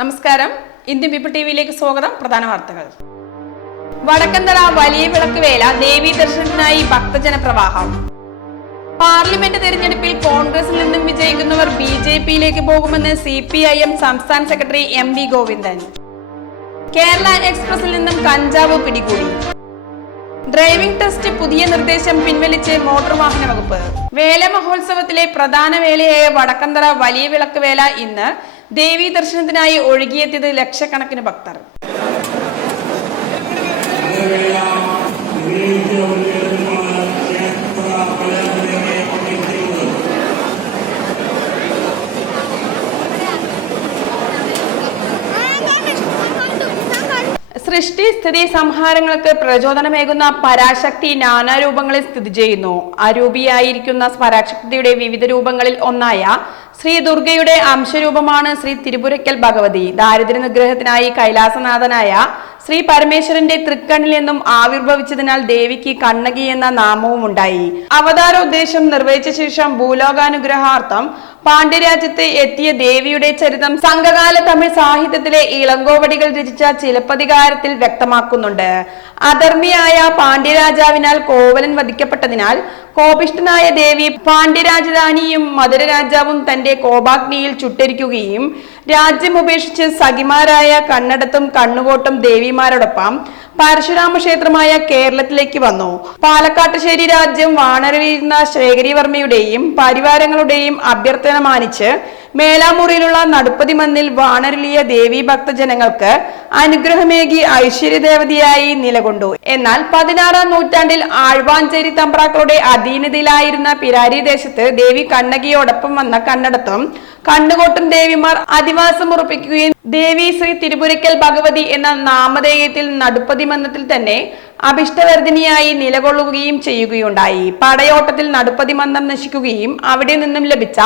നമസ്കാരം. Indian people T വിയിലേക്ക് സ്വാഗതം. പ്രധാന വാർത്തകൾ. വടക്കന്തറ വലിയ വിളക്ക് വേല ദേവീ ദർശനത്തിനായി ഭക്തജന പ്രവാഹം പാർലമെന്റ് തെരഞ്ഞെടുപ്പിൽ കോൺഗ്രസിൽ നിന്നും വിജയിക്കുന്നവർ ബി ജെ പിയിലേക്ക് പോകുമെന്ന് സി പി ഐ എം സംസ്ഥാന secretary M V Govindan. Kerala എക്സ്പ്രസിൽ നിന്നും കഞ്ചാവ് പിടികൂടി. ഡ്രൈവിംഗ് ടെസ്റ്റ് പുതിയ നിർദ്ദേശം പിൻവലിച്ച് മോട്ടോർ വാഹന വകുപ്പ്. വേല മഹോത്സവത്തിലെ പ്രധാന വേലയായ വടക്കന്തറ വലിയ വിളക്ക് വേല ഇന്ന് ദേവീ ദർശനത്തിനായി ഒഴുകിയെത്തിയത് ലക്ഷക്കണക്കിന് ഭക്തർ. സൃഷ്ടി സ്ഥിതി സംഹാരങ്ങൾക്ക് പ്രചോദനമേകുന്ന പരാശക്തി നാനാരൂപങ്ങളിൽ സ്ഥിതി ചെയ്യുന്നു. അരൂപിയായിരിക്കുന്ന പരാശക്തിയുടെ വിവിധ രൂപങ്ങളിൽ ഒന്നായ ശ്രീ ദുർഗയുടെ അംശരൂപമാണ് ശ്രീ തിരുപുരയ്ക്കൽ ഭഗവതി. ദാരിദ്ര്യ നിഗ്രഹത്തിനായി കൈലാസനാഥനായ ശ്രീ പരമേശ്വരന്റെ തൃക്കണ്ണിൽ നിന്നും ആവിർഭവിച്ചതിനാൽ ദേവിക്ക് കണ്ണകി എന്ന നാമവും ഉണ്ടായി. അവതാര ഉദ്ദേശം നിർവഹിച്ച ശേഷം ഭൂലോകാനുഗ്രഹാർത്ഥം പാണ്ഡ്യരാജ്യത്ത് എത്തിയ ദേവിയുടെ ചരിതം സംഘകാല തമിഴ് സാഹിത്യത്തിലെ ഇളങ്കോവടികൾ രചിച്ച ചിലപ്പതികാരത്തിൽ വ്യക്തമാക്കുന്നുണ്ട്. അധർമ്മിയായ പാണ്ഡ്യരാജാവിനാൽ കോവലൻ വധിക്കപ്പെട്ടതിനാൽ കോപിഷ്ഠനായ ദേവി പാണ്ഡ്യരാജധാനിയും മധുര രാജാവും തന്റെ കോപാഗ്നിയിൽ ചുട്ടരിക്കുകയും രാജ്യം ഉപേക്ഷിച്ച് സഖിമാരായ കണ്ണടത്തും കണ്ണുകോട്ടും ദേവിമാരോടൊപ്പം പരശുരാമ ക്ഷേത്രമായ കേരളത്തിലേക്ക് വന്നു. പാലക്കാട്ടുശ്ശേരി രാജ്യം വാണരവീരുന്ന ശേഖരിവർമ്മയുടെയും പരിവാരങ്ങളുടെയും അഭ്യർത്ഥന മാനിച്ച് മേലാമുറിയിലുള്ള നടുപ്പതി മന്നിൽ വാണരലിയ ദേവി ഭക്തജനങ്ങൾക്ക് അനുഗ്രഹമേകി ഐശ്വര്യദേവതയായി നിലകൊണ്ടു. എന്നാൽ പതിനാറാം നൂറ്റാണ്ടിൽ ആഴ്വാഞ്ചേരി തമ്പ്രാക്കളുടെ അധീനതയിലായിരുന്ന പിരാരി ദേശത്ത് ദേവി കണ്ണകിയോടൊപ്പം വന്ന കണ്ണടത്തും കണ്ണുകോട്ടും ദേവിമാർ അധിവാസം ഉറപ്പിക്കുകയും ദേവി ശ്രീ തിരുപുരയ്ക്കൽ ഭഗവതി എന്ന നാമധേയത്തിൽ നടുപ്പതി മന്ദത്തിൽ തന്നെ അഭിഷ്ടവർദ്ധിനിയായി നിലകൊള്ളുകയും ചെയ്യുകയുണ്ടായി. പടയോട്ടത്തിൽ നടുപ്പതി മന്ദം നശിക്കുകയും അവിടെ നിന്നും ലഭിച്ച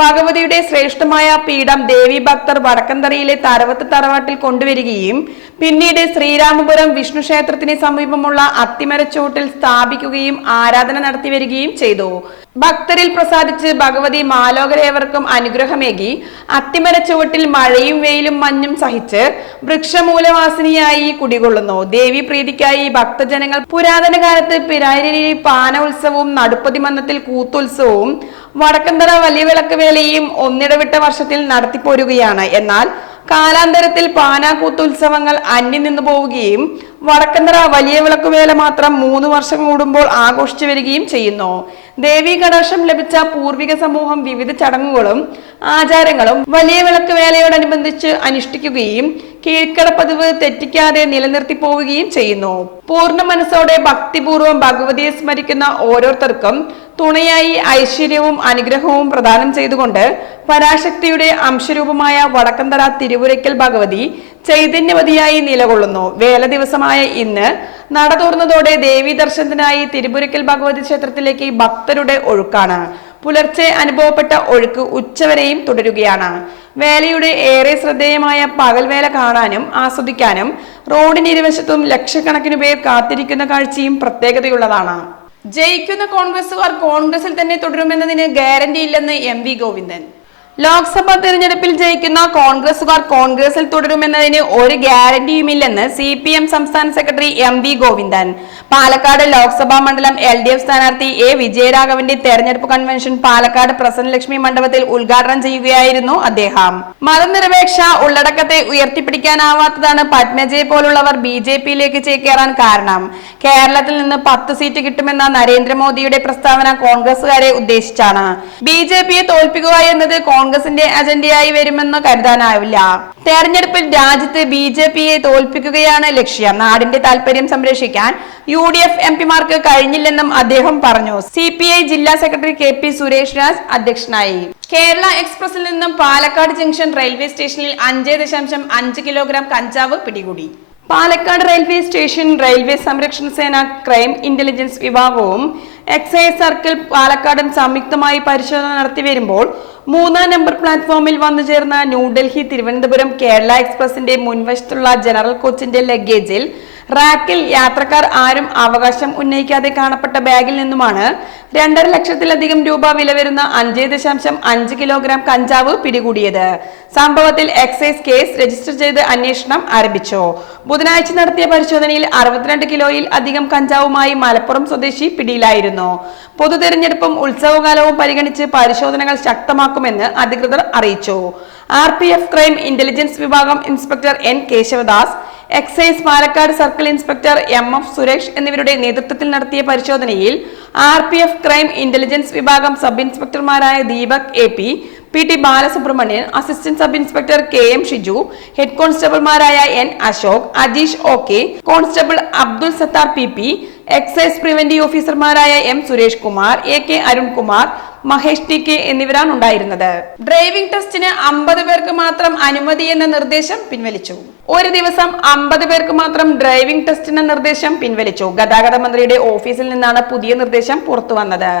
ഭഗവതിയുടെ ശ്രേഷ്ഠമായ പീഠം ദേവി ഭക്തർ വടക്കന്തറയിലെ തറവത്ത് തറവാട്ടിൽ കൊണ്ടുവരികയും പിന്നീട് ശ്രീരാമപുരം വിഷ്ണു ക്ഷേത്രത്തിന് സമീപമുള്ള അത്തിമരച്ചോട്ടിൽ സ്ഥാപിക്കുകയും ആരാധന നടത്തി വരികയും ചെയ്തു. ഭക്തരിൽ പ്രസാദിച്ച് ഭഗവതി മാലോകരേവർക്കും അനുഗ്രഹമേകി അത്തിമരച്ചുവട്ടിൽ മഴയും വെയിലും മഞ്ഞും സഹിച്ച് വൃക്ഷമൂലവാസിനിയായി കുടികൊള്ളുന്നു. ദേവി പ്രീതിക്കായി ഭക്തജനങ്ങൾ പുരാതന കാലത്ത് പിരാരിയിൽ പാന ഉത്സവവും നടുപ്പതി കൂത്തുത്സവവും വടക്കന്തറ വലിയ വിളക്ക് വേലയും ഒന്നിടവിട്ട വർഷത്തിൽ നടത്തിപ്പോരുകയാണ്. എന്നാൽ കാലാന്തരത്തിൽ പാനാക്കൂത്തുത്സവങ്ങൾ അന്യം നിന്നു പോവുകയും വടക്കന്തറ വലിയ വിളക്കുവേല മാത്രം മൂന്ന് വർഷം കൂടുമ്പോൾ ആഘോഷിച്ചു വരികയും ചെയ്യുന്നു. ദേവീ കടാക്ഷം ലഭിച്ച പൂർവിക സമൂഹം വിവിധ ചടങ്ങുകളും ആചാരങ്ങളും വലിയ വിളക്ക് വേലയോടനുബന്ധിച്ച് അനുഷ്ഠിക്കുകയും കീഴ്ക്കടപ്പതിവ് തെറ്റിക്കാതെ നിലനിർത്തി പോവുകയും ചെയ്യുന്നു. പൂർണ മനസ്സോടെ ഭക്തിപൂർവം ഭഗവതിയെ സ്മരിക്കുന്ന ഓരോരുത്തർക്കും തുണയായി ഐശ്വര്യവും അനുഗ്രഹവും പ്രദാനം ചെയ്തുകൊണ്ട് പരാശക്തിയുടെ അംശരൂപമായ വടക്കന്തറ തിരുവുരയ്ക്കൽ ഭഗവതി ചൈതന്യവതിയായി നിലകൊള്ളുന്നു. വേല ദിവസമായ ഇന്ന് നട തുറന്നതോടെ ദേവീ ദർശനത്തിനായി തിരുപുരക്കൽ ഭഗവതി ക്ഷേത്രത്തിലേക്ക് ഭക്തരുടെ ഒഴുക്കാണ്. പുലർച്ചെ അനുഭവപ്പെട്ട ഒഴുക്ക് ഉച്ചവരെയും തുടരുകയാണ്. വേലയുടെ ഏറെ ശ്രദ്ധേയമായ പകൽവേല കാണാനും ആസ്വദിക്കാനും റോഡിന് റോഡിനിരുവശത്തും ലക്ഷക്കണക്കിന് പേർ കാത്തിരിക്കുന്ന കാഴ്ചയും പ്രത്യേകതയുള്ളതാണ്. ജയിക്കുന്ന കോൺഗ്രസുകാർ കോൺഗ്രസിൽ തന്നെ തുടരുമെന്നതിന് ഗ്യാരണ്ടിയില്ലെന്ന് എം വി ഗോവിന്ദൻ. ലോക്സഭാ തെരഞ്ഞെടുപ്പിൽ ജയിക്കുന്ന കോൺഗ്രസുകാർ കോൺഗ്രസിൽ തുടരുമെന്നതിന് ഒരു ഗ്യാരണ്ടിയുമില്ലെന്ന് സി പി എം സംസ്ഥാന secretary M V Govindan. Palakkad Lok Sabha മണ്ഡലം എൽ ഡി എഫ് സ്ഥാനാർത്ഥി എ വിജയരാഘവന്റെ തെരഞ്ഞെടുപ്പ് കൺവെൻഷൻ പാലക്കാട് പ്രസന്നലക്ഷ്മി മണ്ഡപത്തിൽ ഉദ്ഘാടനം ചെയ്യുകയായിരുന്നു അദ്ദേഹം. മതനിരപേക്ഷ ഉള്ളടക്കത്തെ ഉയർത്തിപ്പിടിക്കാനാവാത്തതാണ് പത്മജയെ പോലുള്ളവർ ബി ജെ പിയിലേക്ക് ചേക്കേറാൻ കാരണം. കേരളത്തിൽ നിന്ന് പത്ത് സീറ്റ് കിട്ടുമെന്ന നരേന്ദ്രമോദിയുടെ പ്രസ്താവന കോൺഗ്രസുകാരെ ഉദ്ദേശിച്ചാണ്. ബി ജെ പിയെ തോൽപ്പിക്കുക എന്നത് കോൺഗ്രസിന്റെ അജണ്ടയായി വരുമെന്ന് കരുതാനാവില്ല. തെരഞ്ഞെടുപ്പിൽ രാജ്യത്ത് ബി ജെ പിയെ തോൽപ്പിക്കുകയാണ് ലക്ഷ്യം. നാടിന്റെ താല്പര്യം സംരക്ഷിക്കാൻ യു ഡി എഫ് എം പിമാർക്ക് കഴിഞ്ഞില്ലെന്നും അദ്ദേഹം പറഞ്ഞു. സി പി ഐ ജില്ലാ secretary K P Suresh Raj അധ്യക്ഷനായി. കേരള എക്സ്പ്രസിൽ നിന്നും പാലക്കാട് ജംഗ്ഷൻ റെയിൽവേ സ്റ്റേഷനിൽ അഞ്ച് ദശാംശം അഞ്ച് കിലോഗ്രാം കഞ്ചാവ് പിടികൂടി. പാലക്കാട് റെയിൽവേ സ്റ്റേഷൻ റെയിൽവേ സംരക്ഷണ സേന ക്രൈം ഇന്റലിജൻസ് വിഭാഗവും എക്സൈസ് സർക്കിൾ പാലക്കാടും സംയുക്തമായി പരിശോധന നടത്തി വരുമ്പോൾ മൂന്നാം നമ്പർ പ്ലാറ്റ്ഫോമിൽ വന്നു ചേർന്ന ന്യൂഡൽഹി തിരുവനന്തപുരം കേരള എക്സ്പ്രസിന്റെ മുൻവശത്തുള്ള ജനറൽ കോച്ചിന്റെ ലഗേജിൽ റാക്കിൽ യാത്രക്കാർ ആരും അവകാശം ഉന്നയിക്കാതെ കാണപ്പെട്ട ബാഗിൽ നിന്നുമാണ് രണ്ടര ലക്ഷത്തിലധികം രൂപ വില വരുന്ന അഞ്ച് ദശാംശം അഞ്ച് കിലോഗ്രാം കഞ്ചാവ് പിടികൂടിയത്. സംഭവത്തിൽ എക്സൈസ് കേസ് രജിസ്റ്റർ ചെയ്ത് അന്വേഷണം ആരംഭിച്ചു. ബുധനാഴ്ച നടത്തിയ പരിശോധനയിൽ അറുപത്തിരണ്ട് കിലോയിൽ അധികം കഞ്ചാവുമായി മലപ്പുറം സ്വദേശി പിടിയിലായിരുന്നു. പൊതു തെരഞ്ഞെടുപ്പും ഉത്സവകാലവും പരിഗണിച്ച് പരിശോധനകൾ ശക്തമാക്കുമെന്ന് അധികൃതർ അറിയിച്ചു. R P F crime intelligence വിഭാഗം inspector N Keshavdas excise Palakkad circle inspector M F Suresh എന്നിവരുടെ നേതൃത്വത്തിൽ നടത്തിയ പരിശോധനയിൽ R P F crime intelligence വിഭാഗം sub ഇൻസ്പെക്ടർമാരായ Deepak A P P T Balasubramanian assistant sub inspector K M Shiju head കോൺസ്റ്റബിൾമാരായ N Ashok Ajeesh O K constable Abdul Sathar P P excise preventive ഓഫീസർമാരായ M Suresh Kumar A K Arunkumar Mahesh T K എന്നിവരാണ് ഉണ്ടായിരുന്നത്. Driving ടെസ്റ്റിന് അമ്പത് പേർക്ക് മാത്രം അനുമതി എന്ന നിർദ്ദേശം പിൻവലിച്ചു. ഒരു ദിവസം അമ്പത് പേർക്ക് മാത്രം ഡ്രൈവിംഗ് ടെസ്റ്റിന് നിർദ്ദേശം പിൻവലിച്ചു. ഗതാഗത മന്ത്രിയുടെ ഓഫീസിൽ നിന്നാണ് പുതിയ നിർദ്ദേശം പുറത്തു വന്നത്.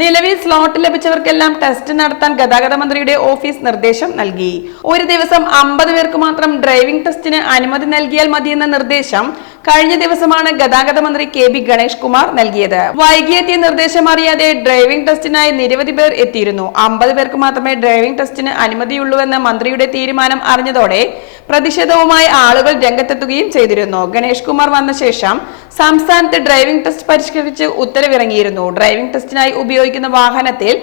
നിലവിൽ സ്ലോട്ട് ലഭിച്ചവർക്കെല്ലാം ടെസ്റ്റ് നടത്താൻ ഗതാഗത മന്ത്രിയുടെ ഓഫീസ് നിർദ്ദേശം നൽകി. ഒരു ദിവസം അമ്പത് പേർക്ക് മാത്രം ഡ്രൈവിംഗ് ടെസ്റ്റിന് അനുമതി നൽകിയാൽ മതിയെന്ന നിർദ്ദേശം കഴിഞ്ഞ ദിവസമാണ് ഗതാഗത മന്ത്രി കെ ബി ഗണേഷ് കുമാർ നൽകിയത്. വൈകിയെത്തിയ നിർദ്ദേശം അറിയാതെ ഡ്രൈവിംഗ് ടെസ്റ്റിനായി നിരവധി പേർ എത്തിയിരുന്നു. അമ്പത് പേർക്ക് മാത്രമേ ഡ്രൈവിംഗ് ടെസ്റ്റിന് അനുമതിയുള്ളൂവെന്ന മന്ത്രിയുടെ തീരുമാനം അറിഞ്ഞതോടെ പ്രതിഷേധവുമായി ആളുകൾ രംഗത്തെത്തുകയും ചെയ്തിരുന്നു. ഗണേഷ് കുമാർ വന്ന ശേഷം സംസ്ഥാനത്ത് ഡ്രൈവിംഗ് ടെസ്റ്റ് പരിഷ്കരിച്ച് ഉത്തരവിറങ്ങിയിരുന്നു. ഡ്രൈവിംഗ് ടെസ്റ്റിനായി ഉപയോഗിക്കുന്ന വാഹനത്തിൽ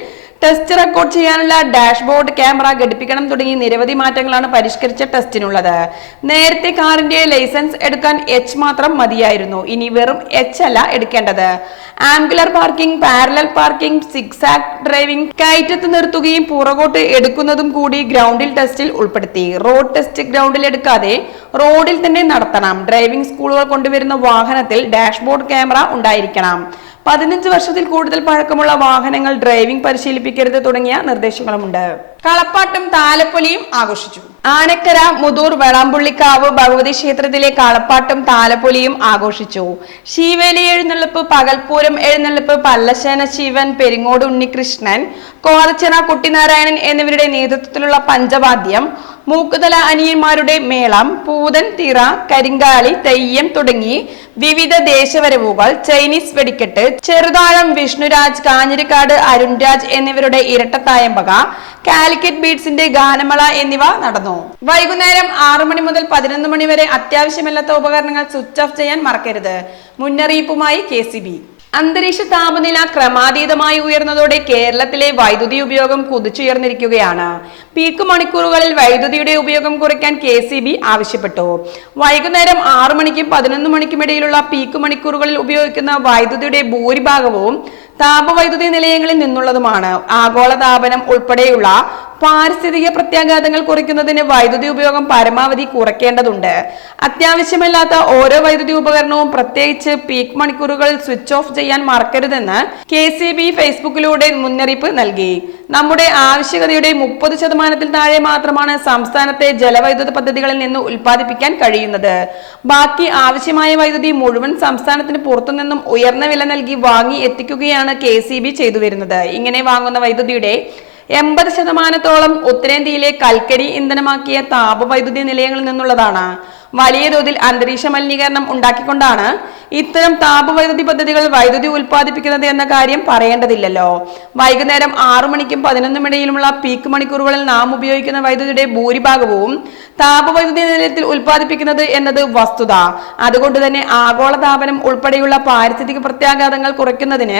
ടെസ്റ്റ് റെക്കോർഡ് ചെയ്യാനുള്ള ഡാഷ്ബോർഡ് ക്യാമറ ഘടിപ്പിക്കണം തുടങ്ങി നിരവധി മാറ്റങ്ങളാണ് പരിഷ്കരിച്ച ടെസ്റ്റിനുള്ളത്. നേരത്തെ കാറിന്റെ ലൈസൻസ് എടുക്കാൻ എച്ച് മാത്രം മതിയായിരുന്നു. ഇനി വെറും എച്ച് അല്ല എടുക്കേണ്ടത്. Angular parking parallel parking zigzag driving കയറ്റത്ത് നിർത്തുകയും പുറകോട്ട് എടുക്കുന്നതും കൂടി ഗ്രൗണ്ടിൽ ടെസ്റ്റിൽ ഉൾപ്പെടുത്തി. റോഡ് ടെസ്റ്റ് ഗ്രൗണ്ടിൽ എടുക്കാതെ റോഡിൽ തന്നെ നടത്തണം. ഡ്രൈവിംഗ് സ്കൂളുകൾ കൊണ്ടുവരുന്ന വാഹനത്തിൽ ഡാഷ്ബോർഡ് ക്യാമറ ഉണ്ടായിരിക്കണം. പതിനഞ്ച് വർഷത്തിൽ കൂടുതൽ പഴക്കമുള്ള വാഹനങ്ങൾ ഡ്രൈവിംഗ് പരിശീലിപ്പിക്കരുത് തുടങ്ങിയ നിർദ്ദേശങ്ങളുമുണ്ട്. കളപ്പാട്ടും താലപ്പൊലിയും ആഘോഷിച്ചു. ആനക്കര മുതൂർ വെളാമ്പുള്ളിക്കാവ് ഭഗവതി ക്ഷേത്രത്തിലെ കളപ്പാട്ടും താലപ്പൊലിയും ആഘോഷിച്ചു. ശിവേലി എഴുന്നള്ളിപ്പ് പകൽപൂരം എഴുന്നള്ളിപ്പ് പല്ലശേന ശിവൻ പെരിങ്ങോട് ഉണ്ണികൃഷ്ണൻ കോതച്ചന കുട്ടിനാരായണൻ എന്നിവരുടെ നേതൃത്വത്തിലുള്ള പഞ്ചവാദ്യം മൂക്കുതല അനിയന്മാരുടെ മേളം പൂതൻ തിറ കരിങ്കാളി തെയ്യം തുടങ്ങി വിവിധ ദേശവരവുകൾ ചൈനീസ് വെടിക്കെട്ട് ചെറുതാഴം വിഷ്ണുരാജ് കാഞ്ഞിരിക്കാട് അരുൺരാജ് എന്നിവരുടെ ഇരട്ടത്തായമ്പക കാലിക്കറ്റ് ബീറ്റ്സിന്റെ ഗാനമള എന്നിവ നടന്നു. വൈകുന്നേരം ആറു മണി മുതൽ പതിനൊന്ന് മണി വരെ അത്യാവശ്യമല്ലാത്ത ഉപകരണങ്ങൾ സ്വിച്ച് ഓഫ് ചെയ്യാൻ മറക്കരുത്. മുന്നറിയിപ്പുമായി കെ അന്തരീക്ഷ താപനില ക്രമാതീതമായി ഉയർന്നതോടെ കേരളത്തിലെ വൈദ്യുതി ഉപയോഗം കുതിച്ചുയർന്നിരിക്കുകയാണ്. പീക്ക് മണിക്കൂറുകളിൽ വൈദ്യുതിയുടെ ഉപയോഗം കുറയ്ക്കാൻ കെ സി ബി ആവശ്യപ്പെട്ടു. വൈകുന്നേരം ആറു മണിക്കും പതിനൊന്ന് മണിക്കും ഇടയിലുള്ള പീക്ക് മണിക്കൂറുകളിൽ ഉപയോഗിക്കുന്ന വൈദ്യുതിയുടെ ഭൂരിഭാഗവും താപവൈദ്യുതി നിലയങ്ങളിൽ നിന്നുള്ളതുമാണ്. ആഗോള താപനം ഉൾപ്പെടെയുള്ള പാരിസ്ഥിതിക പ്രത്യാഘാതങ്ങൾ കുറയ്ക്കുന്നതിന് വൈദ്യുതി ഉപയോഗം പരമാവധി കുറയ്ക്കേണ്ടതുണ്ട്. അത്യാവശ്യമല്ലാത്ത ഓരോ വൈദ്യുതി ഉപകരണവും പ്രത്യേകിച്ച് പീക്ക് മണിക്കൂറുകളിൽ സ്വിച്ച് ഓഫ് ചെയ്യാൻ മറക്കരുതെന്ന് കെ സി ബി ഫേസ്ബുക്കിലൂടെ മുന്നറിയിപ്പ് നൽകി. നമ്മുടെ ആവശ്യകതയുടെ മുപ്പത് ശതമാനത്തിൽ താഴെ മാത്രമാണ് സംസ്ഥാനത്തെ ജലവൈദ്യുത പദ്ധതികളിൽ നിന്ന് ഉൽപ്പാദിപ്പിക്കാൻ കഴിയുന്നത്. ബാക്കി ആവശ്യമായ വൈദ്യുതി മുഴുവൻ സംസ്ഥാനത്തിന് പുറത്തുനിന്നും ഉയർന്ന വില നൽകി വാങ്ങി എത്തിക്കുകയാണ് കെ ചെയ്തു വരുന്നത് ഇങ്ങനെ വാങ്ങുന്ന വൈദ്യുതിയുടെ എൺപത് ശതമാനത്തോളം ഉത്തരേന്ത്യയിലെ കൽക്കരി ഇന്ധനമാക്കിയ താപവൈദ്യുതി നിലയങ്ങളിൽ നിന്നുള്ളതാണ്. വലിയ തോതിൽ അന്തരീക്ഷ മലിനീകരണം ഉണ്ടാക്കിക്കൊണ്ടാണ് ഇത്തരം താപവൈദ്യുതി പദ്ധതികൾ വൈദ്യുതി ഉൽപ്പാദിപ്പിക്കുന്നത് എന്ന കാര്യം പറയേണ്ടതില്ലല്ലോ. വൈകുന്നേരം ആറു മണിക്കും പതിനൊന്നും ഇടയിലുമുള്ള പീക്ക് മണിക്കൂറുകളിൽ നാം ഉപയോഗിക്കുന്ന വൈദ്യുതിയുടെ ഭൂരിഭാഗവും താപവൈദ്യുതി നിലയത്തിൽ ഉൽപ്പാദിപ്പിക്കുന്നത് എന്നത് വസ്തുത. അതുകൊണ്ട് തന്നെ ആഗോള താപനം ഉൾപ്പെടെയുള്ള പാരിസ്ഥിതിക പ്രത്യാഘാതങ്ങൾ കുറയ്ക്കുന്നതിന്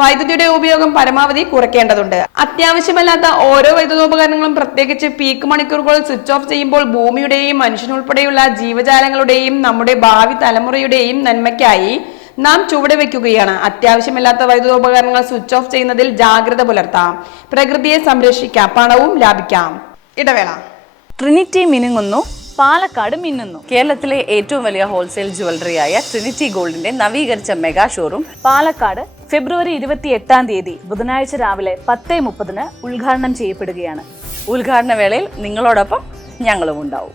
വൈദ്യുതിയുടെ ഉപയോഗം പരമാവധി കുറയ്ക്കേണ്ടതുണ്ട്. അത്യാവശ്യമല്ലാത്ത ഓരോ വൈദ്യുതോപകരണങ്ങളും പ്രത്യേകിച്ച് പീക്ക് മണിക്കൂറുകൾ സ്വിച്ച് ഓഫ് ചെയ്യുമ്പോൾ ഭൂമിയുടെയും മനുഷ്യനുൾപ്പെടെയുള്ള ജീവജാലങ്ങളുടെയും നമ്മുടെ ഭാവി തലമുറയുടെയും നന്മയ്ക്കായി നാം ചുവടെ വെക്കുകയാണ്. അത്യാവശ്യമില്ലാത്ത വൈദ്യുതോപകരണങ്ങൾ സ്വിച്ച് ഓഫ് ചെയ്യുന്നതിൽ ജാഗ്രത പുലർത്താം. പ്രകൃതിയെ സംരക്ഷിക്കാം. പണവും ലാഭിക്കാം. ഇടവേള. ട്രിനിറ്റി മിനുങ്ങുന്നു. പാലക്കാട് മിന്നുന്നു. കേരളത്തിലെ ഏറ്റവും വലിയ ഹോൾസെയിൽ ജുവലറിയായ ട്രിനിറ്റി ഗോൾഡിന്റെ നവീകരിച്ച മെഗാ ഷോറൂം പാലക്കാട് ഫെബ്രുവരി ഇരുപത്തി എട്ടാം തീയതി ബുധനാഴ്ച രാവിലെ പത്തേ മുപ്പതിന് ഉദ്ഘാടനം ചെയ്യപ്പെടുകയാണ്. ഉദ്ഘാടന വേളയിൽ നിങ്ങളോടൊപ്പം ഞങ്ങളും ഉണ്ടാവും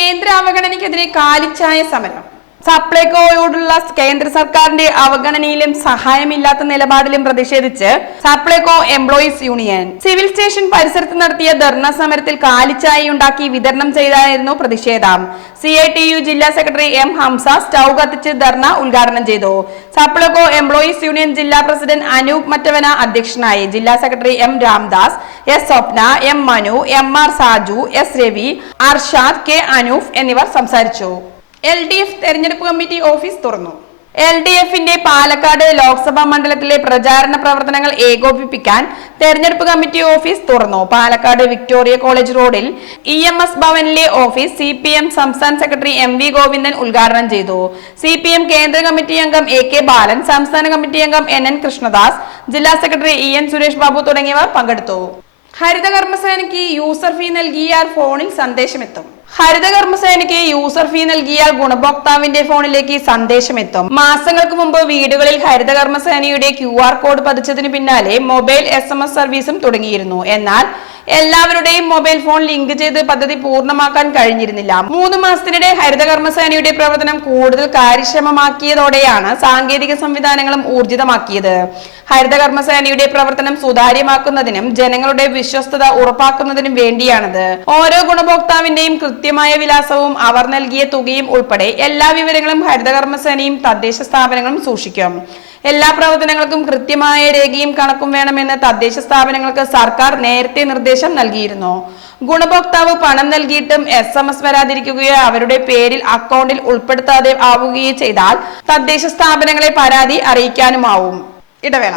കേന്ദ്ര അവഗണനയ്ക്കെതിരെ കാലിച്ചായ സമരം. സപ്ലൈകോയോടുള്ള കേന്ദ്ര സർക്കാരിന്റെ അവഗണനയിലും സഹായമില്ലാത്ത നിലപാടിലും പ്രതിഷേധിച്ച് Supplyco employees union. Civil station പരിസരത്ത് നടത്തിയ ധർണ സമരത്തിൽ കാലിച്ചായി ഉണ്ടാക്കി വിതരണം ചെയ്തായിരുന്നു പ്രതിഷേധം. സി ഐ ടി യു ജില്ലാ സെക്രട്ടറി എം ഹംസ സ്റ്റൗ കത്തിച്ച് ധർണ ഉദ്ഘാടനം ചെയ്തു. സപ്ലൈകോ എംപ്ലോയീസ് യൂണിയൻ ജില്ലാ പ്രസിഡന്റ് അനൂപ് മറ്റവന അധ്യക്ഷനായി ജില്ലാ secretary M Ramdas S Swapna M Manu M R Saju S Ravi Arshad K Anoof എന്നിവർ സംസാരിച്ചു. എൽ ഡി എഫ് തെരഞ്ഞെടുപ്പ് കമ്മിറ്റി ഓഫീസ് തുറന്നു. എൽ ഡി എഫിന്റെ പാലക്കാട് ലോക്സഭാ മണ്ഡലത്തിലെ പ്രചാരണ പ്രവർത്തനങ്ങൾ ഏകോപിപ്പിക്കാൻ തെരഞ്ഞെടുപ്പ് കമ്മിറ്റി ഓഫീസ് തുറന്നു. പാലക്കാട് വിക്ടോറിയ കോളേജ് റോഡിൽ ഇ എം എസ് ഭവനിലെ ഓഫീസ് സി പി എം സംസ്ഥാന സെക്രട്ടറി എം വി ഗോവിന്ദൻ ഉദ്ഘാടനം ചെയ്തു. സി പി എം കേന്ദ്ര കമ്മിറ്റി അംഗം എ കെ ബാലൻ സംസ്ഥാന കമ്മിറ്റി അംഗം എൻ എൻ കൃഷ്ണദാസ് ജില്ലാ secretary E N Suresh Babu തുടങ്ങിയവർ പങ്കെടുത്തു. ഹരിത കർമ്മസേനയ്ക്ക് യൂസർ ഫീ നൽകിയാൽ ഫോണിൽ സന്ദേശമെത്തും. ഹരിത കർമ്മസേനയ്ക്ക് യൂസർ ഫീ നൽകിയാൽ ഗുണഭോക്താവിന്റെ ഫോണിലേക്ക് സന്ദേശമെത്തും. മാസങ്ങൾക്ക് മുമ്പ് വീടുകളിൽ ഹരിത കർമ്മസേനയുടെ ക്യു ആർ കോഡ് പതിച്ചതിന് പിന്നാലെ മൊബൈൽ എസ് സർവീസും തുടങ്ങിയിരുന്നു. എന്നാൽ എല്ലാവരുടെയും മൊബൈൽ ഫോൺ ലിങ്ക് ചെയ്ത് പദ്ധതി പൂർണമാക്കാൻ കഴിഞ്ഞിരുന്നില്ല. മൂന്ന് മാസത്തിനിടെ ഹരിത കർമ്മസേനയുടെ പ്രവർത്തനം കൂടുതൽ കാര്യക്ഷമമാക്കിയതോടെയാണ് സാങ്കേതിക സംവിധാനങ്ങളും ഊർജിതമാക്കിയത്. ഹരിത കർമ്മസേനയുടെ പ്രവർത്തനം സുതാര്യമാക്കുന്നതിനും ജനങ്ങളുടെ വിശ്വസ്തത ഉറപ്പാക്കുന്നതിനും വേണ്ടിയാണിത്. ഓരോ ഗുണഭോക്താവിന്റെയും കൃത്യമായ വിലാസവും അവർ നൽകിയ തുകയും ഉൾപ്പെടെ എല്ലാ വിവരങ്ങളും ഹരിത കർമ്മസേനയും തദ്ദേശ സ്ഥാപനങ്ങളും സൂക്ഷിക്കും. എല്ലാ പ്രവർത്തനങ്ങൾക്കും കൃത്യമായ രേഖയും കണക്കും വേണമെന്ന് തദ്ദേശ സ്ഥാപനങ്ങൾക്ക് സർക്കാർ നേരത്തെ നിർദ്ദേശം നൽകിയിരുന്നു. ഗുണഭോക്താവ് പണം നൽകിയിട്ടും എസ് എം എസ് വരാതിരിക്കുകയോ അവരുടെ പേരിൽ അക്കൗണ്ടിൽ ഉൾപ്പെടുത്താതെ ആവുകയോ ചെയ്താൽ തദ്ദേശ സ്ഥാപനങ്ങളെ പരാതി അറിയിക്കാനുമാവും. ഇടവേള.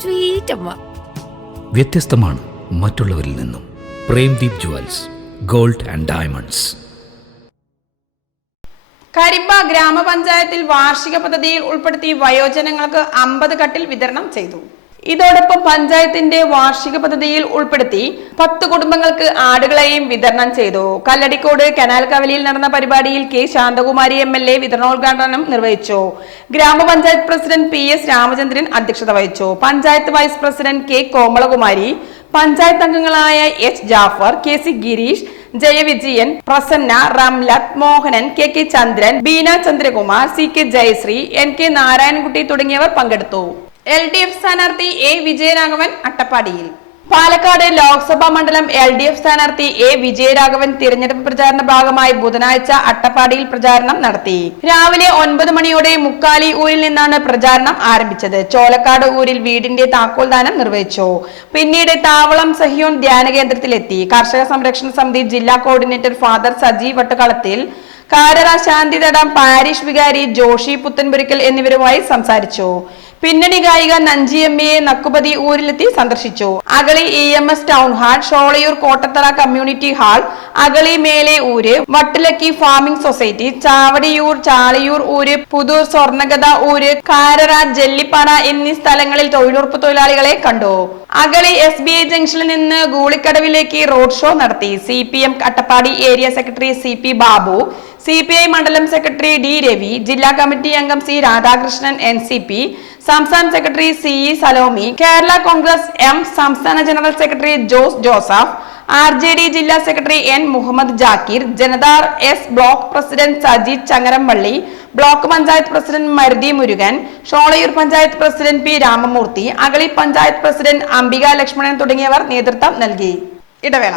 സ്വീറ്റ് അമ്മ വ്യത്യസ്തമാണ് മറ്റുള്ളവരിൽ നിന്നും. Premdeep jewels gold and diamonds. Karimba ഗ്രാമപഞ്ചായത്തിൽ വാർഷിക പദ്ധതിയിൽ ഉൾപ്പെടുത്തി വയോജനങ്ങൾക്ക് അമ്പത് കട്ടിൽ വിതരണം ചെയ്തു. ഇതോടൊപ്പം പഞ്ചായത്തിന്റെ വാർഷിക പദ്ധതിയിൽ ഉൾപ്പെടുത്തി പത്ത് കുടുംബങ്ങൾക്ക് ആടുകളെയും വിതരണം ചെയ്തു. കല്ലടിക്കോട് കനാൽ കവലിയിൽ നടന്ന പരിപാടിയിൽ K Santhakumari M L A വിതരണോദ്ഘാടനം നിർവഹിച്ചു. ഗ്രാമപഞ്ചായത്ത് പ്രസിഡന്റ് പി എസ് രാമചന്ദ്രൻ അധ്യക്ഷത വഹിച്ചു. Panchayat vice president K Komalakumari panchayat അംഗങ്ങളായ H Jafar K C Gireesh Jayavijayan Prasanna Ramlath Mohanan K K Chandran Beena Chandrakumar C K Jayasree N K Narayanankutty തുടങ്ങിയവർ പങ്കെടുത്തു. L D F സ്ഥാനാർത്ഥി A Vijayaraghavan അട്ടപ്പാടിയിൽ. പാലക്കാട് ലോക്സഭാ മണ്ഡലം L D F സ്ഥാനാർത്ഥി A Vijayaraghavan തിരഞ്ഞെടുപ്പ് പ്രചാരണ ഭാഗമായി ബുധനാഴ്ച അട്ടപ്പാടിയിൽ പ്രചാരണം നടത്തി. രാവിലെ ഒൻപത് മണിയോടെ മുക്കാലി ഊരിൽ നിന്നാണ് പ്രചാരണം ആരംഭിച്ചത്. ചോലക്കാട് ഊരിൽ വീടിന്റെ താക്കോൽദാനം നിർവഹിച്ചു. പിന്നീട് താവളം സഹിയോൺ ധ്യാന കേന്ദ്രത്തിലെത്തി. കർഷക സംരക്ഷണ സമിതി ജില്ലാ coordinator father Saji Vattukalathil Karara Santhithadam parish വികാരി ജോഷി പുത്തൻപുരിക്കൽ എന്നിവരുമായി സംസാരിച്ചു. പിന്നണി ഗായിക നഞ്ചിയമ്മയെ നക്കുപതി ഊരിലെത്തി സന്ദർശിച്ചു. Agali E M S town hall Sholayur Kottathara community hall Agali മേലെ ഊര് വട്ടിലക്കി ഫാമിംഗ് സൊസൈറ്റി ചാവടിയൂർ ചാളിയൂർ ഊര് പുതൂർ സ്വർണഗത ഊര് കാരറ ജല്ലിപ്പാറ എന്നീ സ്ഥലങ്ങളിൽ തൊഴിലുറപ്പ് തൊഴിലാളികളെ കണ്ടു. അഗളി എസ് ബി ഐ ജംഗ്ഷനിൽ നിന്ന് ഗൂളിക്കടവിലേക്ക് റോഡ് ഷോ നടത്തി. C P M Attappadi area secretary C P Babu C P I മണ്ഡലം സെക്രട്ടറി ഡി രവി ജില്ലാ കമ്മിറ്റി അംഗം C Radhakrishnan N C P സംസ്ഥാന secretary C E Salomi Kerala Congress M സംസ്ഥാന general secretary Jose Joseph R J D ജില്ലാ secretary N Muhammad Zakir ജനതാർ S block president Sajeed Changarampally block panchayat president Maruthi Murugan Sholayur panchayat president P Ramamoorthy Agali panchayat president Ambika Lakshmanan തുടങ്ങിയവർ നേതൃത്വം നൽകി. ഇടവേള.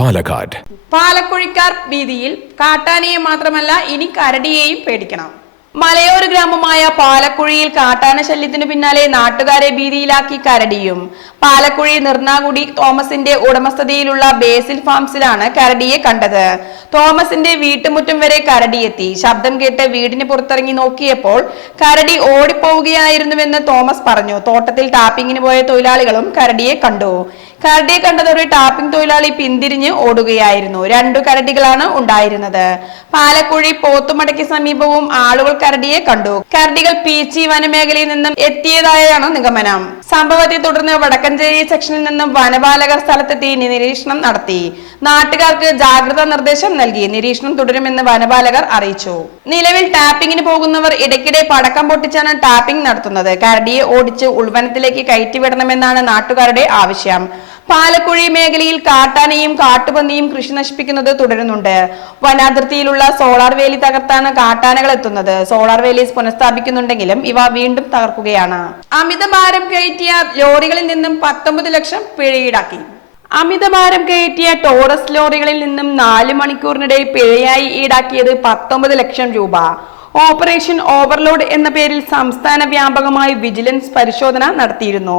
Palakkad. പാലക്കുഴിക്കാർ വീതിയിൽ കാട്ടാനയെ മാത്രമല്ല ഇനി കരടിയെയും പേടിക്കണം. മലയോര ഗ്രാമമായ പാലക്കുഴിയിൽ കാട്ടാന ശല്യത്തിനു പിന്നാലെ നാട്ടുകാരെ ഭീതിയിലാക്കി കരടിയും. പാലക്കുഴി നിർണാകുടി തോമസിന്റെ ഉടമസ്ഥതയിലുള്ള ബേസിൽ ഫാംസിലാണ് കരടിയെ കണ്ടത്. തോമസിന്റെ വീട്ടുമുറ്റം വരെ കരടിയെത്തി. ശബ്ദം കേട്ട് വീടിന് പുറത്തിറങ്ങി നോക്കിയപ്പോൾ കരടി ഓടിപ്പോവുകയായിരുന്നുവെന്ന് തോമസ് പറഞ്ഞു. തോട്ടത്തിൽ ടാപ്പിങ്ങിന് പോയ തൊഴിലാളികളും കരടിയെ കണ്ടു. കരടിയെ കണ്ടതോടെ ടാപ്പിംഗ് തൊഴിലാളി പിന്തിരിഞ്ഞ് ഓടുകയായിരുന്നു. രണ്ടു കരടികളാണ് ഉണ്ടായിരുന്നത്. പാലക്കുഴി പോത്തുമടയ്ക്ക് സമീപവും ആളുകൾ കരടിയെ കണ്ടു. കരടികൾ പീച്ചി വനമേഖലയിൽ നിന്നും എത്തിയതായാണ് നിഗമനം. സംഭവത്തെ തുടർന്ന് വടക്കഞ്ചേരി സെക്ഷനിൽ നിന്നും വനപാലകർ സ്ഥലത്തെത്തി നിരീക്ഷണം നടത്തി. നാട്ടുകാർക്ക് ജാഗ്രതാ നിർദ്ദേശം നൽകി. നിരീക്ഷണം തുടരുമെന്ന് വനപാലകർ അറിയിച്ചു. നിലവിൽ ടാപ്പിംഗിന് പോകുന്നവർ ഇടയ്ക്കിടെ പടക്കം പൊട്ടിച്ചാണ് ടാപ്പിംഗ് നടത്തുന്നത്. കരടിയെ ഓടിച്ച് ഉൾവനത്തിലേക്ക് കയറ്റിവിടണമെന്നാണ് നാട്ടുകാരുടെ ആവശ്യം. പാലക്കുഴി മേഖലയിൽ കാട്ടാനയും കാട്ടുപന്നിയും കൃഷി നശിപ്പിക്കുന്നത് തുടരുന്നുണ്ട്. വനാതിർത്തിയിലുള്ള സോളാർ വേലി തകർത്താണ് കാട്ടാനകൾ എത്തുന്നത്. സോളാർ വേലീസ് പുനഃസ്ഥാപിക്കുന്നുണ്ടെങ്കിലും ഇവ വീണ്ടും തകർക്കുകയാണ്. അമിതഭാരം കയറ്റിയ ലോറികളിൽ നിന്നും പത്തൊമ്പത് ലക്ഷം പിഴ ഈടാക്കി അമിതഭാരം കയറ്റിയ ടോറസ് ലോറികളിൽ നിന്നും നാല് മണിക്കൂറിനിടെ പിഴയായി ഈടാക്കിയത് പത്തൊമ്പത് ലക്ഷം രൂപ. ഓപ്പറേഷൻ ഓവർലോഡ് എന്ന പേരിൽ സംസ്ഥാന വ്യാപകമായി വിജിലൻസ് പരിശോധന നടത്തിയിരുന്നു.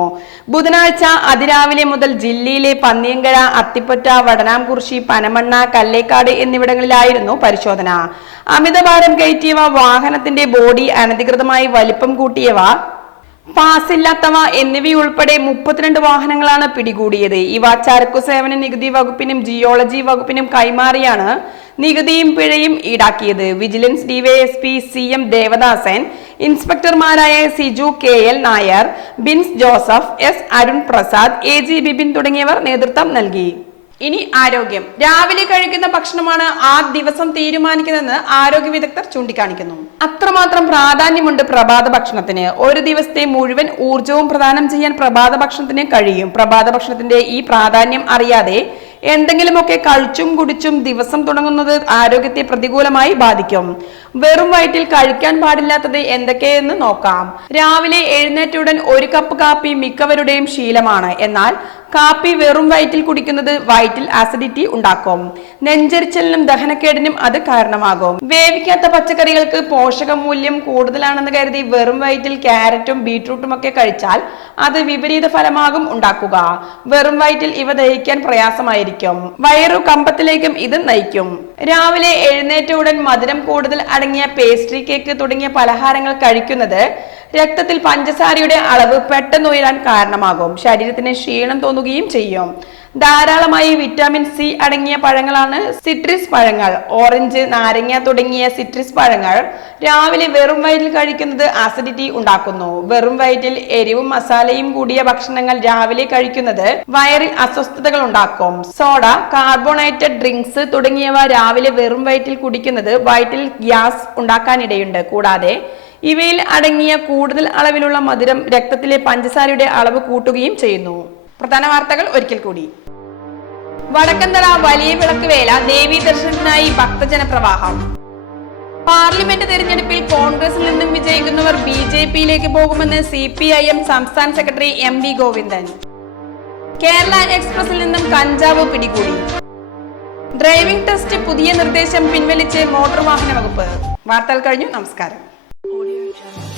ബുധനാഴ്ച അതിരാവിലെ മുതൽ ജില്ലയിലെ പന്നിയങ്കര അത്തിപ്പറ്റ വടനാംകുറിശി പനമണ്ണ കല്ലേക്കാട് എന്നിവിടങ്ങളിലായിരുന്നു പരിശോധന. അമിതഭാരം കയറ്റിയവ വാഹനത്തിന്റെ ബോഡി അനധികൃതമായി വലിപ്പം കൂട്ടിയവ പാസില്ലാത്തവ എന്നിവയുൾപ്പെടെ മുപ്പത്തിരണ്ട് വാഹനങ്ങളാണ് പിടികൂടിയത്. ഇവ ചരക്കു സേവന നികുതി വകുപ്പിനും ജിയോളജി വകുപ്പിനും കൈമാറിയാണ് നികുതിയും പിഴയും ഈടാക്കിയത്. Vigilance DYSP C M Devadasan ഇൻസ്പെക്ടർമാരായ Siju K L Nair Bins Joseph S Arun Prasad A G Bipin തുടങ്ങിയവർ നേതൃത്വം നൽകി. ഇനി ആരോഗ്യം. രാവിലെ കഴിക്കുന്ന ഭക്ഷണമാണ് ആ ദിവസം തീരുമാനിക്കുന്നതെന്ന് ആരോഗ്യ വിദഗ്ധർ ചൂണ്ടിക്കാണിക്കുന്നു. അത്രമാത്രം പ്രാധാന്യമുണ്ട് പ്രഭാത ഭക്ഷണത്തിന്. ഒരു ദിവസത്തെ മുഴുവൻ ഊർജവും പ്രദാനം ചെയ്യാൻ പ്രഭാത ഭക്ഷണത്തിന് കഴിയും. പ്രഭാത ഭക്ഷണത്തിന്റെ ഈ പ്രാധാന്യം അറിയാതെ എന്തെങ്കിലുമൊക്കെ കഴിച്ചും കുടിച്ചും ദിവസം തുടങ്ങുന്നത് ആരോഗ്യത്തെ പ്രതികൂലമായി ബാധിക്കും. വെറും വയറ്റിൽ കഴിക്കാൻ പാടില്ലാത്തത് എന്തൊക്കെയെന്ന് നോക്കാം. രാവിലെ എഴുന്നേറ്റുടൻ ഒരു കപ്പ് കാപ്പി മിക്കവരുടെയും ശീലമാണ്. എന്നാൽ കാപ്പി വെറും വയറ്റിൽ കുടിക്കുന്നത് വയറ്റിൽ ആസിഡിറ്റി ഉണ്ടാക്കും. നെഞ്ചരിച്ചലിനും ദഹനക്കേടിനും അത് കാരണമാകും. വേവിക്കാത്ത പച്ചക്കറികൾക്ക് പോഷക മൂല്യം കൂടുതലാണെന്ന് കരുതി വെറും വയറ്റിൽ ക്യാരറ്റും ബീട്രൂട്ടും ഒക്കെ കഴിച്ചാൽ അത് വിപരീത ഫലമാകും ഉണ്ടാക്കുക. വെറും വയറ്റിൽ ഇവ ദഹിക്കാൻ പ്രയാസമായിരിക്കും. വയറു കമ്പത്തിലേക്കും ഇത് നയിക്കും. രാവിലെ എഴുന്നേറ്റ ഉടൻ മധുരം കൂടുതൽ അടങ്ങിയ പേസ്ട്രി കേക്ക് തുടങ്ങിയ പലഹാരങ്ങൾ കഴിക്കുന്നത് രക്തത്തിൽ പഞ്ചസാരയുടെ അളവ് പെട്ടെന്ന് ഉയരാൻ കാരണമാകും. ശരീരത്തിന് ക്ഷീണം തോന്നുകയും ചെയ്യും. ധാരാളമായി വിറ്റാമിൻ സി അടങ്ങിയ പഴങ്ങളാണ് സിട്രിസ് പഴങ്ങൾ. ഓറഞ്ച് നാരങ്ങ തുടങ്ങിയ സിട്രിസ് പഴങ്ങൾ രാവിലെ വെറും വയറ്റിൽ കഴിക്കുന്നത് ആസിഡിറ്റി ഉണ്ടാക്കുന്നു. വെറും വയറ്റിൽ എരിവും മസാലയും കൂടിയ ഭക്ഷണങ്ങൾ രാവിലെ കഴിക്കുന്നത് വയറിൽ അസ്വസ്ഥതകൾ ഉണ്ടാക്കും. സോഡ കാർബോണേറ്റഡ് ഡ്രിങ്ക്സ് തുടങ്ങിയവ രാവിലെ വെറും വയറ്റിൽ കുടിക്കുന്നത് വയറ്റിൽ ഗ്യാസ് ഉണ്ടാക്കാനിടയുണ്ട്. കൂടാതെ ഇവയിൽ അടങ്ങിയ കൂടുതൽ അളവിലുള്ള മധുരം രക്തത്തിലെ പഞ്ചസാരയുടെ അളവ് കൂട്ടുകയും ചെയ്യുന്നു. പ്രധാന വാർത്തകൾ ഒരിക്കൽ കൂടി. വടക്കന്തറ വലിയ വിളക്ക് വേല ദേവീ ദർശനത്തിനായി ഭക്തജന പ്രവാഹം പാർലമെന്റ് തെരഞ്ഞെടുപ്പിൽ കോൺഗ്രസിൽ നിന്നും വിജയിക്കുന്നവർ ബി ജെ പിയിലേക്ക് പോകുമെന്ന് സി പി ഐ എം സംസ്ഥാന secretary M V Govindan. Kerala എക്സ്പ്രസിൽ നിന്നും കഞ്ചാവ് പിടികൂടി. ഡ്രൈവിംഗ് ടെസ്റ്റ് പുതിയ നിർദ്ദേശം പിൻവലിച്ച് മോട്ടോർ വാഹന വകുപ്പ്. വാർത്തകൾ കഴിഞ്ഞു. നമസ്കാരം. Audio channel.